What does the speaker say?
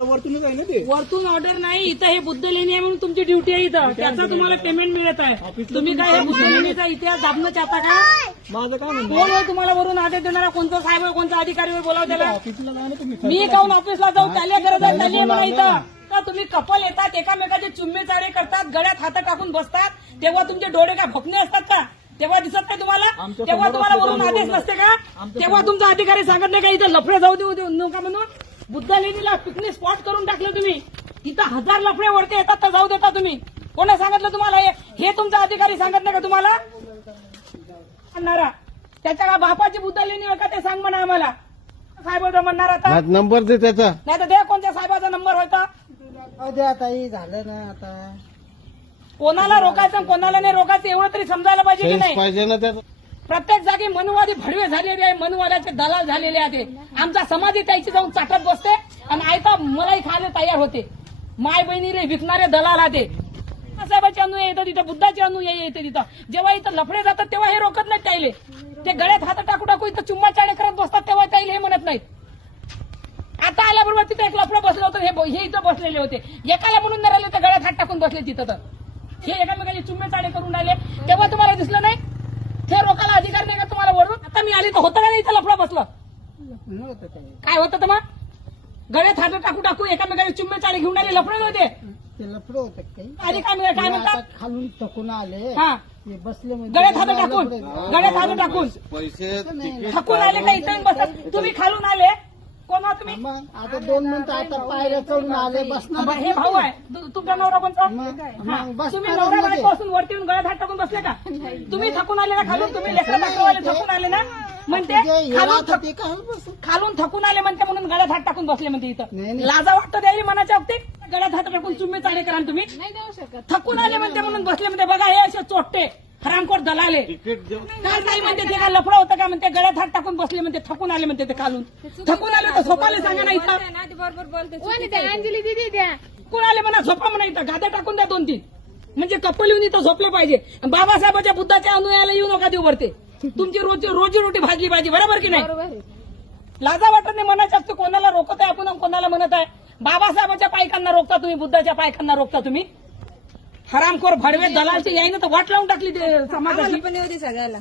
वरतूनच आहे ना ते? वरतून ऑर्डर नाही इथं हे बुद्ध लेणी आहे म्हणून तुमची ड्युटी आहे इथं. त्याचा तुम्हाला पेमेंट मिळत आहे. तुम्ही काय हे बुद्ध लेणीचा इतिहास दाबणं चाहता का? माझं काय म्हणणं? कोण आहे तुम्हाला वरून आदेश देणारा? कोणता साहेब आहे कोणता अधिकारी आहे बोलाव त्याला? ऑफिसला जा ना तुम्ही मी जाऊन ऑफिसला जाऊ? त्याला गरज आहे त्याला म्हणा इथं. का तुम्ही कपल येतात एकामेकाचे चुम्मे चाळे करतात गळ्यात हात टाकून बसतात? तेव्हा तुमचे डोळे काय भोकणे असतात का? तेव्हा दिसत काय तुम्हाला? तेव्हा तुम्हाला वरून आदेश. नसते का? तेव्हा तुमचा अधिकारी सांगत नाही का इथं लफडे जाऊ देऊ देऊ नका म्हणून? बुद्ध लेणीला पिकनिक स्पॉट करून टाकलं तुम्ही. इथं हजार लफडे वरते येतात तर जाऊ देता तुम्ही. कोणा सांगितलं तुम्हाला? हे हे तुमचा अधिकारी सांगत नाही का तुम्हाला? म्हणणारा त्याच्या का बापाची बुद्ध लेणी का ते सांग म्हणा आम्हाला. साहेब म्हणणार आता. नंबर दे त्याचा. नाही तर दे कोणत्या साहेबाचा नंबर होता? द्या ताई झालं ना आता. कोणाला रोकायचं आणि कोणाला नाही रोकायचं एवढं तरी समजायला पाहिजे की नाही? पाहिजे ना त्याचा. प्रत्येक जागी मनुवादी भडवे झालेले आहे मनुवाद्याचे दलाल झालेले आहे आमचा समाधी त्याची जाऊन चाटत बसते आणि आयता मलाही खायला तयार होते. माय बहिणीले विकणारे दलाल आहे साहेबाचे अनुयायी येतं तिथं बुद्धाचे अनुयायी येते तिथं जेव्हा इथं लफडे जातात तेव्हा हे रोकत नाही त्याले ते गळ्यात हात टाकू टाकू इथं चुम्मा चाळे करत बसतात तेव्हा त्याला हे म्हणत नाहीत. आता आल्याबरोबर तिथे एक लफडं बसलं होतं हे हे इथं बसलेले होते. एकाला म्हणून नाही राहिले तर गळ्यात हात टाकून बसले तिथं तर. हे एकामेकाचे चुम्मे चाळे करून राहिले. तेव्हा तुम्हाला दिसलं नाही? ते रोकायला अधिकार नाही का तुम्हाला वळून आता मी आली तर होतं का नाही इथं लफडा बसलं काय होतं तर मग? गळ्यात हात टाकू टाकू एकामेकाचे चुम्मे चाळे घेऊन आले लफडे नव्हते ते लफडं होतं काही? आधी काय म्हणतात? खालून टकून आले. हा. बसले म्हणजे गळ्यात हात टाकून. गळ्यात हात. टाकून. पैसे तिकीट थकून आले का इथे? बसतात. तुम्ही खालून आले. कोण आहात तुम्ही मग आता दोन मिनिटं आता पायऱ्या चढून आले बसणार हे भाऊ आहे. तु- तुमचा नवरा कोणता मग- हा. मग बस तुम्ही करा नवरा मध्ये. बायको असून वरती येऊन गळ्यात हात टाकून बसले का? तुम्ही थकून आले ना खालून तुम्ही लेकरं थकून आले ना? म्हणते जे येणार खालून होतं थक- ते काय बस. खालून थकून आले म्हणते म्हणून गळ्यात हात टाकून बसले म्हणते इथं. नाही. लाजा वाटतं द्यायला मनाच्या बाबतीत? गळ्यात हात टाकून चुम्मे चाळे करा ना तुम्ही. थकून आले म्हणते म्हणून बसले म्हणते बघा हे असे चोट्टे. हरामखोर दलाले काय काही म्हणते ते काय लफडं होतं का? म्हणते गळ्यात हात टाकून बसले म्हणते थकून आले म्हणते ते खालून थकून आले तर झोपाले सांगा ना इथं. अंजली दिदी द्या. कोण आले म्हणा झोपा म्हणा इथं. गाद्या टाकून द्या दोन तीन म्हणजे कपल येऊन इथं झोपले पाहिजे. बाबासाहेबाच्या बुद्धाच्या अनुयायाला येऊ नका देऊ वरते. तुमची रोजी रोजी रोटी भाजली पाहिजे बरोबर की नाही? लाजा वाटत नाही मनाच्या असते कोणाला रोकत आहे आपण कोणाला म्हणत आहे? बाबासाहेबाच्या पायकांना रोखता तुम्ही बुद्धाच्या पायकांना रोखता तुम्ही? हरामखोर भडवे दलालचे यायनं तर वाट लावून टाकली ते समाजाची. पण येऊ दे सगळ्याला.